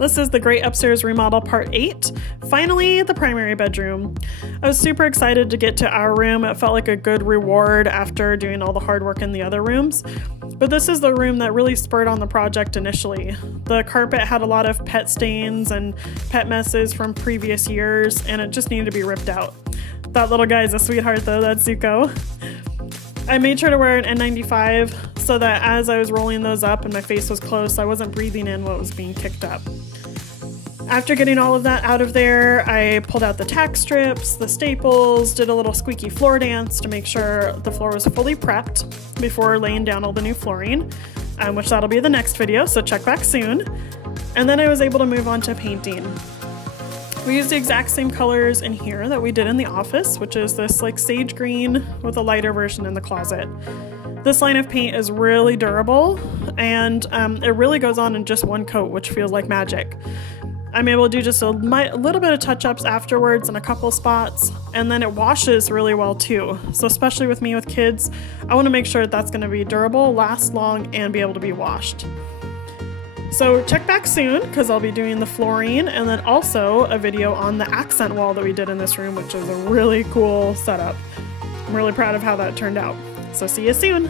This is the Great Upstairs Remodel Part 8. Finally, the primary bedroom. I was super excited to get to our room. It felt like a good reward after doing all the hard work in the other rooms. But this is the room that really spurred on the project initially. The carpet had a lot of pet stains and pet messes from previous years, and it just needed to be ripped out. That little guy's a sweetheart though, that's Zuko. I made sure to wear an N95 so that as I was rolling those up and my face was closed, I wasn't breathing in what was being kicked up. After getting all of that out of there, I pulled out the tack strips, the staples, did a little squeaky floor dance to make sure the floor was fully prepped before laying down all the new flooring, which that'll be the next video, so check back soon. And then I was able to move on to painting. We used the exact same colors in here that we did in the office, which is this like sage green with a lighter version in the closet. This line of paint is really durable, and it really goes on in just one coat, which feels like magic. I'm able to do just a little bit of touch-ups afterwards in a couple spots, and then it washes really well too. So especially with me with kids, I want to make sure that that's going to be durable, last long, and be able to be washed. So check back soon because I'll be doing the flooring and then also a video on the accent wall that we did in this room, which is a really cool setup. I'm really proud of how that turned out. So see you soon.